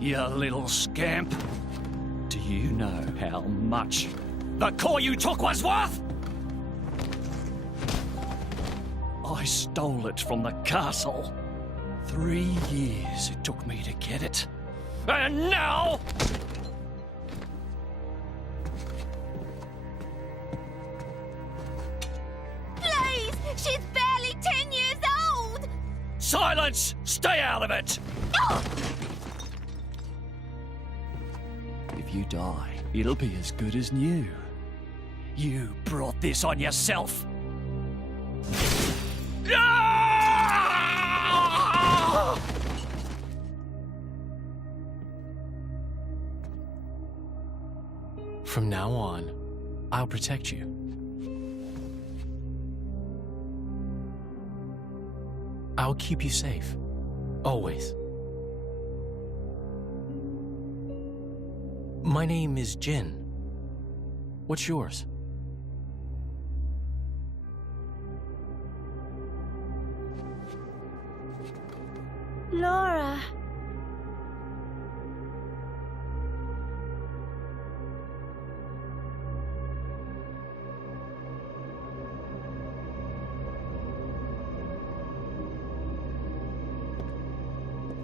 You little scamp. Do you know how much the core you took was worth? I stole it from the castle. 3 years it took me to get it. And now... Please! She's barely 10 years old! Silence! Stay out of it! Oh! If you die, it'll be as good as new. You brought this on yourself. From now on, I'll protect you. I'll keep you safe. Always. My name is Jin. What's yours? Laura.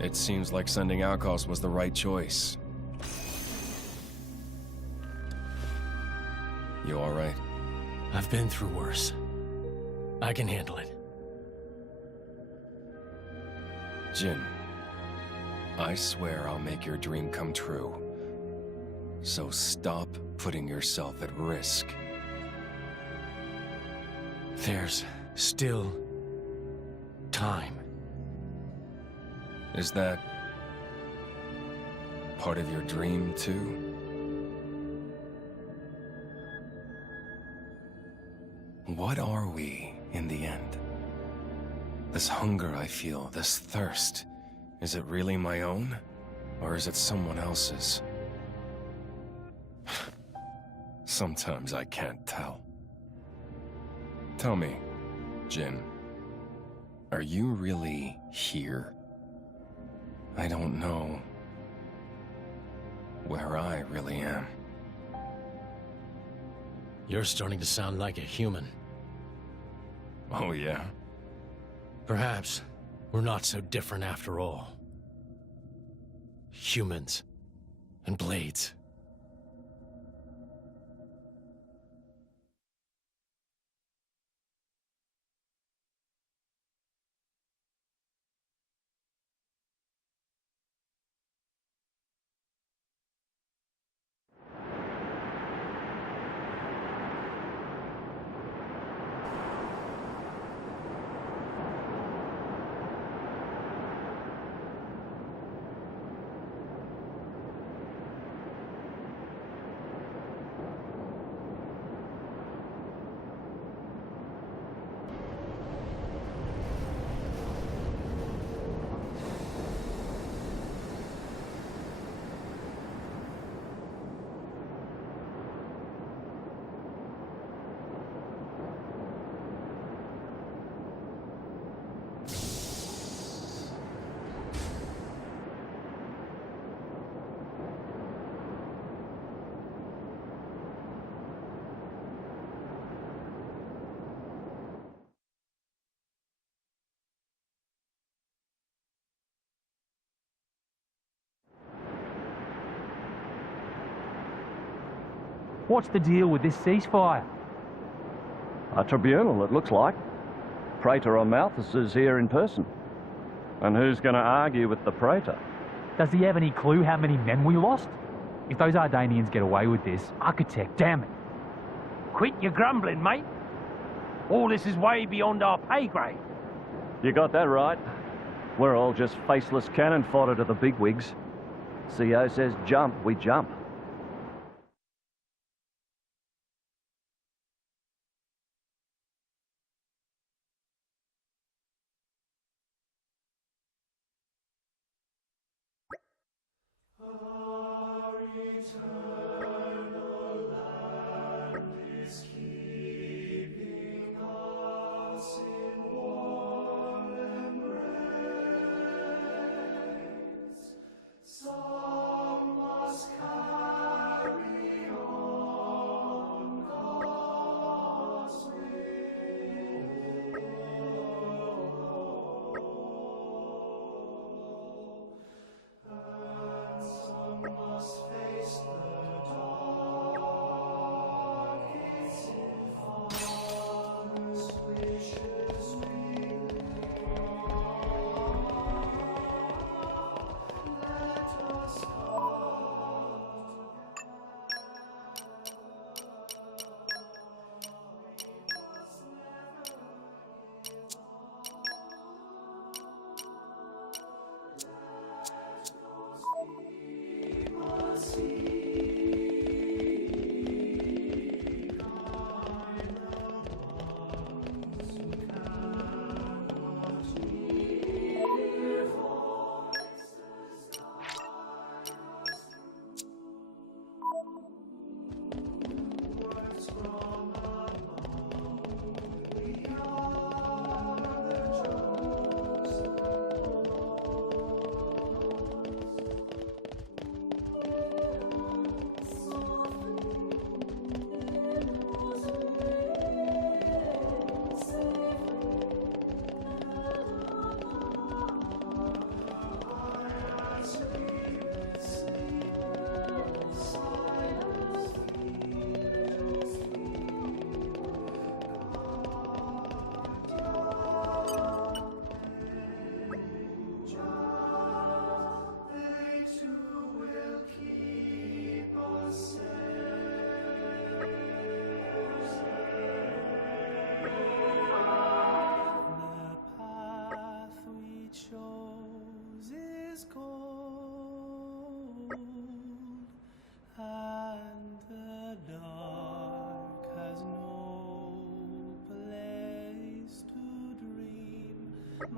It seems like sending Outcasts was the right choice. You all right? I've been through worse. I can handle it. Jin, I swear I'll make your dream come true. So stop putting yourself at risk. There's still time. Is that part of your dream, too? What are we, in the end? This hunger I feel, this thirst, is it really my own? Or is it someone else's? Sometimes I can't tell. Tell me, Jin, are you really here? I don't know where I really am. You're starting to sound like a human. Oh, yeah? Perhaps we're not so different after all. Humans and blades. What's the deal with this ceasefire? A tribunal, it looks like. Praetor on Malthus is here in person. And who's going to argue with the Praetor? Does he have any clue how many men we lost? If those Ardanians get away with this, Architect, damn it. Quit your grumbling, mate. All this is way beyond our pay grade. You got that right. We're all just faceless cannon fodder to the bigwigs. CO says jump, we jump. So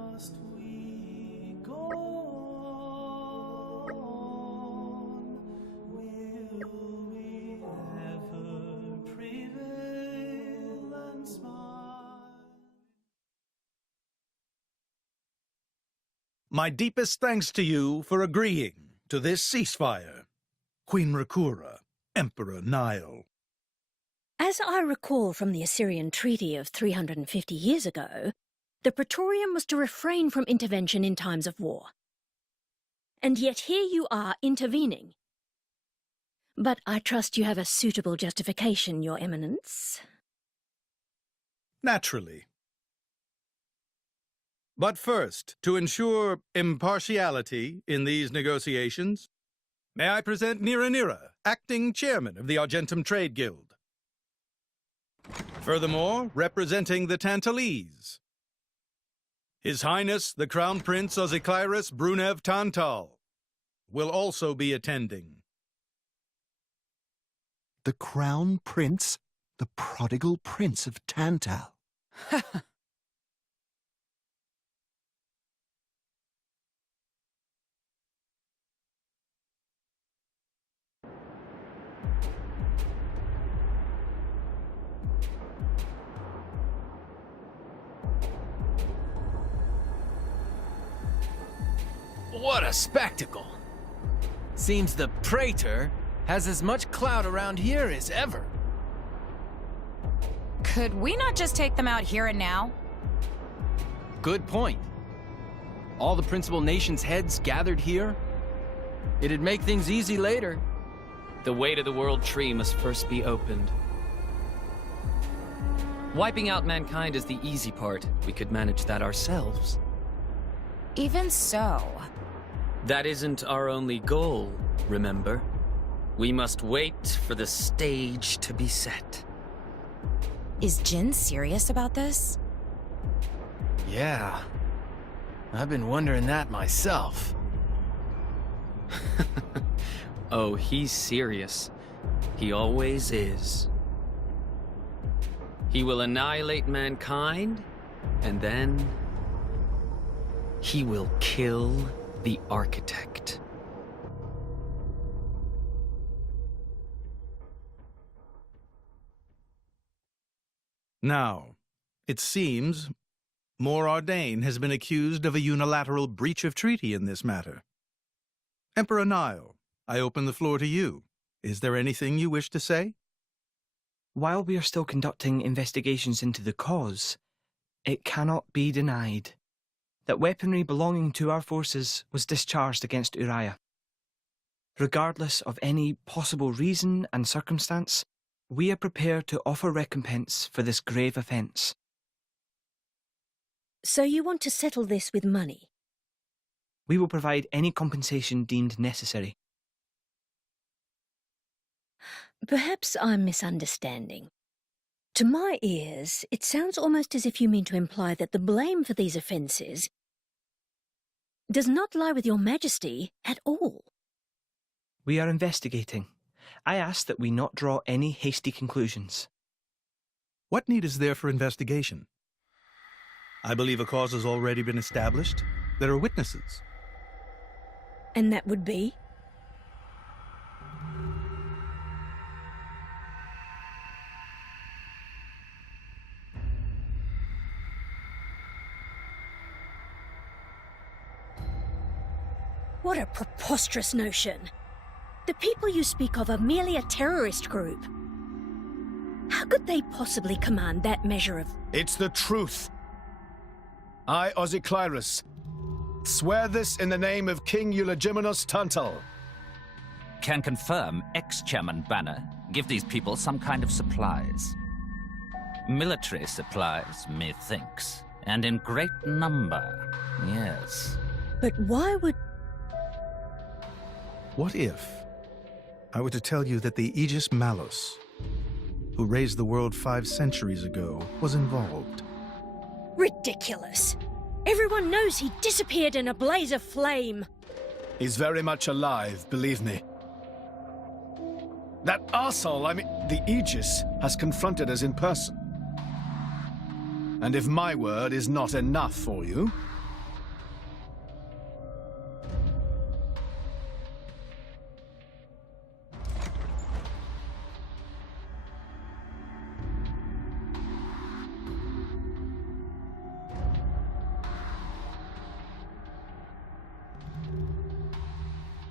must we go on? Will we ever prevail and smile? My deepest thanks to you for agreeing to this ceasefire, Queen Rakura, Emperor Nile. As I recall from the Assyrian treaty of 350 years ago, the Praetorium was to refrain from intervention in times of war. And yet here you are intervening. But I trust you have a suitable justification, Your Eminence. Naturally. But first, to ensure impartiality in these negotiations, may I present Nira, acting chairman of the Argentum Trade Guild. Furthermore, representing the Tantalese, His Highness the Crown Prince Ozikairos Brunev Tantal will also be attending. The Crown Prince? The prodigal Prince of Tantal. What a spectacle! Seems the Praetor has as much clout around here as ever. Could we not just take them out here and now? Good point. All the principal nations' heads gathered here? It'd make things easy later. The way to the World Tree must first be opened. Wiping out mankind is the easy part. We could manage that ourselves. Even so... That isn't our only goal, remember? We must wait for the stage to be set. Is Jin serious about this? Yeah. I've been wondering that myself. Oh, he's serious. He always is. He will annihilate mankind, and then... he will kill the Architect. Now, it seems Mor Ardain has been accused of a unilateral breach of treaty in this matter. Emperor Nile, I open the floor to you. Is there anything you wish to say? While we are still conducting investigations into the cause, it cannot be denied that weaponry belonging to our forces was discharged against Uriah. Regardless of any possible reason and circumstance, we are prepared to offer recompense for this grave offence. So you want to settle this with money? We will provide any compensation deemed necessary. Perhaps I'm misunderstanding. To my ears, it sounds almost as if you mean to imply that the blame for these offences does not lie with your Majesty at all. We are investigating. I ask that we not draw any hasty conclusions. What need is there for investigation? I believe a cause has already been established. There are witnesses. And that would be? What a preposterous notion. The people you speak of are merely a terrorist group. How could they possibly command that measure of... It's the truth. I, Ozikairos, swear this in the name of King Eulogimenos Tantal. Can confirm ex-Chairman Banner give these people some kind of supplies. Military supplies, methinks. And in great number, yes. But why would... What if I were to tell you that the Aegis Malus, who raised the world 5 centuries ago, was involved? Ridiculous. Everyone knows he disappeared in a blaze of flame. He's very much alive, believe me. That arsehole, the Aegis, has confronted us in person. And if my word is not enough for you,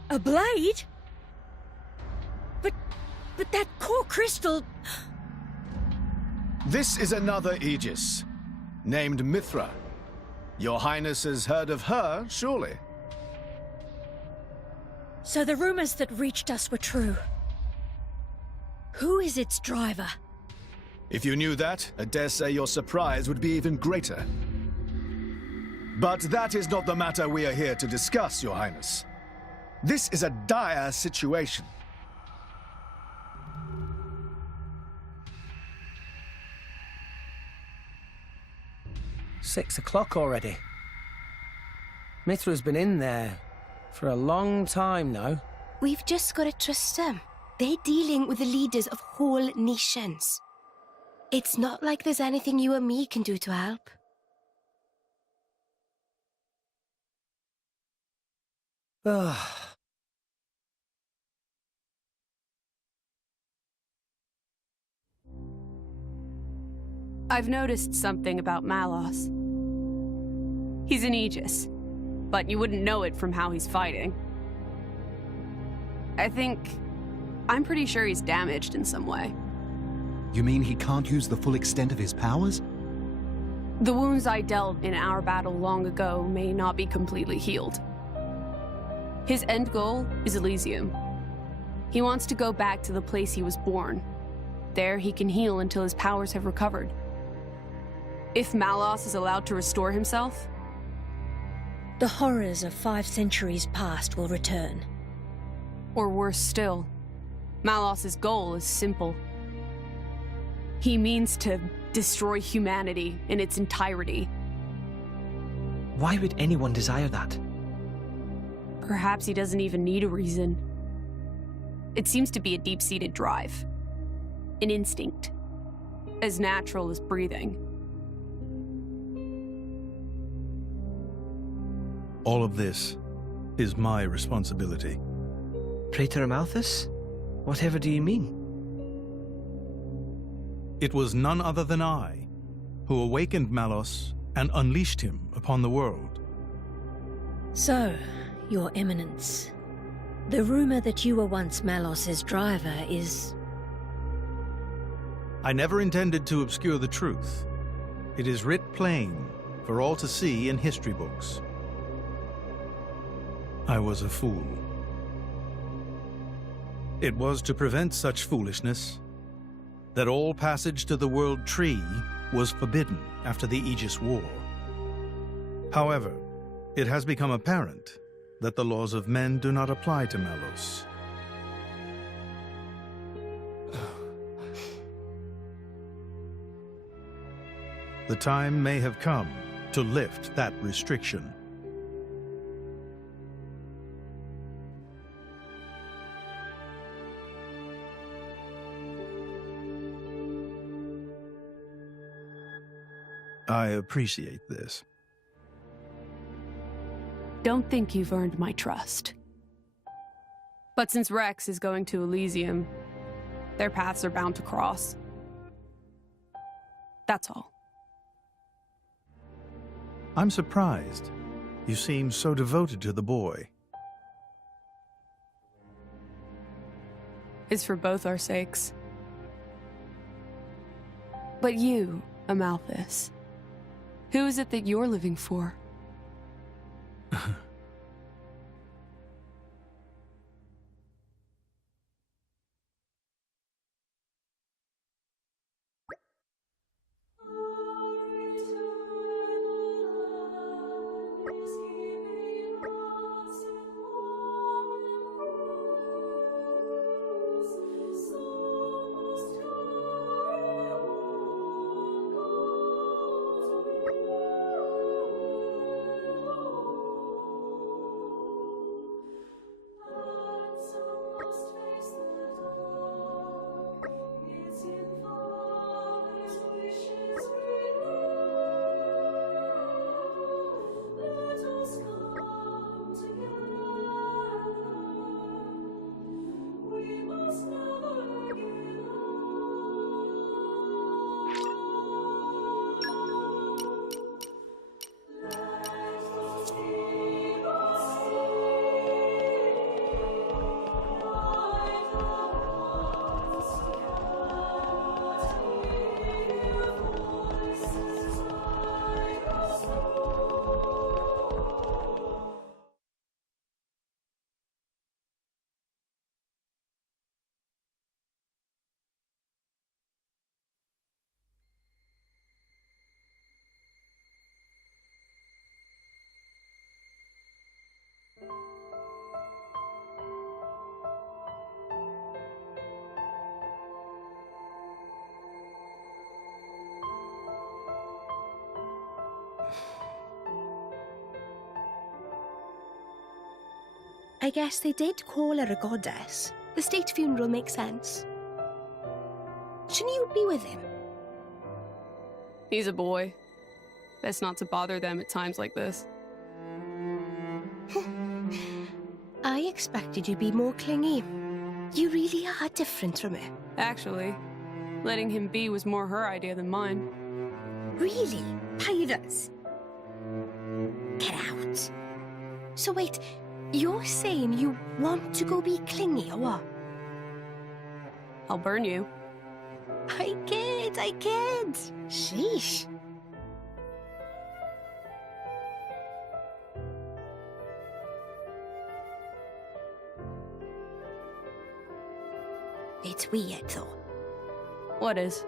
A blade? But that core crystal... This is another Aegis, named Mithra. Your Highness has heard of her, surely? So the rumors that reached us were true. Who is its driver? If you knew that, I dare say your surprise would be even greater. But that is not the matter we are here to discuss, Your Highness. This is a dire situation. $6 already. Mithra's been in there for a long time now. We've just got to trust them. They're dealing with the leaders of whole nations. It's not like there's anything you or me can do to help. Ugh. I've noticed something about Malos. He's an Aegis, but you wouldn't know it from how he's fighting. I'm pretty sure he's damaged in some way. You mean he can't use the full extent of his powers? The wounds I dealt in our battle long ago may not be completely healed. His end goal is Elysium. He wants to go back to the place he was born. There he can heal until his powers have recovered. If Malos is allowed to restore himself, the horrors of 5 centuries past will return. Or worse still, Malos's goal is simple. He means to destroy humanity in its entirety. Why would anyone desire that? Perhaps he doesn't even need a reason. It seems to be a deep-seated drive. An instinct. As natural as breathing. All of this is my responsibility. Praetor Amalthus? Whatever do you mean? It was none other than I who awakened Malos and unleashed him upon the world. So, Your Eminence, the rumor that you were once Malos's driver is... I never intended to obscure the truth. It is writ plain for all to see in history books. I was a fool. It was to prevent such foolishness that all passage to the World Tree was forbidden after the Aegis War. However, it has become apparent that the laws of men do not apply to Malos. The time may have come to lift that restriction. I appreciate this. Don't think you've earned my trust. But since Rex is going to Elysium, their paths are bound to cross. That's all. I'm surprised. You seem so devoted to the boy. It's for both our sakes. But you, Amalthus, who is it that you're living for? I guess they did call her a goddess. The state funeral makes sense. Shouldn't you be with him? He's a boy. Best not to bother them at times like this. I expected you to be more clingy. You really are different from her. Actually, letting him be was more her idea than mine. Really? Pirates? Get out. So wait, you're saying you want to go be clingy or what? I'll burn you. I kid. Sheesh. It's weird though. What is?